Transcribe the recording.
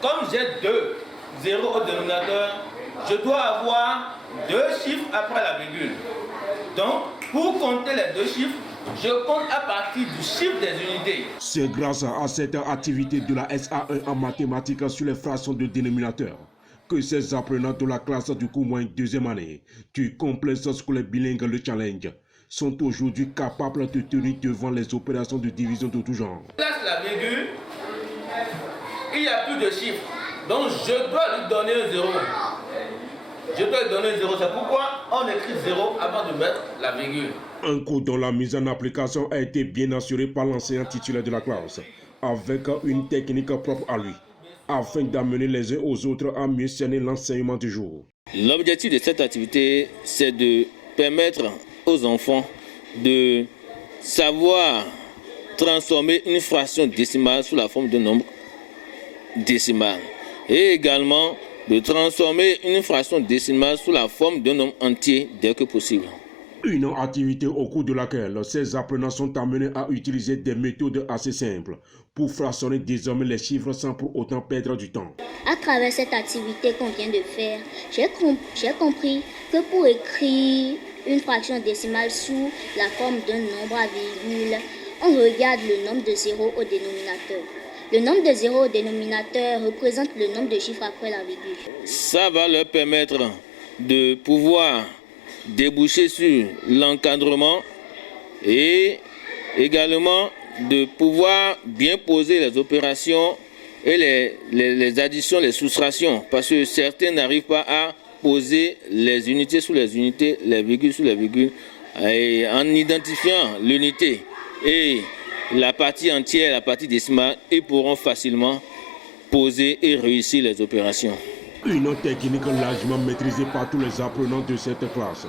comme j'ai 2 zéros au dénominateur, je dois avoir 2 chiffres après la virgule. Donc, pour compter les 2 chiffres, je compte à partir du chiffre des unités. C'est grâce à cette activité de la SA1 en mathématiques sur les fractions de dénominateur que ces apprenants de la classe du cours moyen 2e année du complexe scolaire bilingue Le Challenge sont aujourd'hui capables de tenir devant les opérations de division de tout genre. Place la virgule, il n'y a plus de chiffres. Donc je dois lui donner un 0. Je dois lui donner un 0. C'est pourquoi on écrit 0 avant de mettre la virgule. Un cours dont la mise en application a été bien assurée par l'enseignant titulaire de la classe, avec une technique propre à lui, afin d'amener les uns aux autres à mieux cerner l'enseignement du jour. L'objectif de cette activité, c'est de permettre aux enfants de savoir transformer une fraction décimale sous la forme d'un nombre décimal et également de transformer une fraction décimale sous la forme d'un nombre entier dès que possible. Une activité au cours de laquelle ces apprenants sont amenés à utiliser des méthodes assez simples pour fractionner désormais les chiffres sans pour autant perdre du temps. À travers cette activité qu'on vient de faire, j'ai compris que pour écrire une fraction décimale sous la forme d'un nombre à virgule, on regarde le nombre de zéros au dénominateur. Le nombre de zéros au dénominateur représente le nombre de chiffres après la virgule. Ça va leur permettre de pouvoir déboucher sur l'encadrement et également de pouvoir bien poser les opérations et les additions, les soustractions, parce que certains n'arrivent pas à poser les unités sous les unités, les virgules sous les virgules, et en identifiant l'unité et la partie entière, la partie décimale, ils pourront facilement poser et réussir les opérations. Une technique largement maîtrisée par tous les apprenants de cette classe.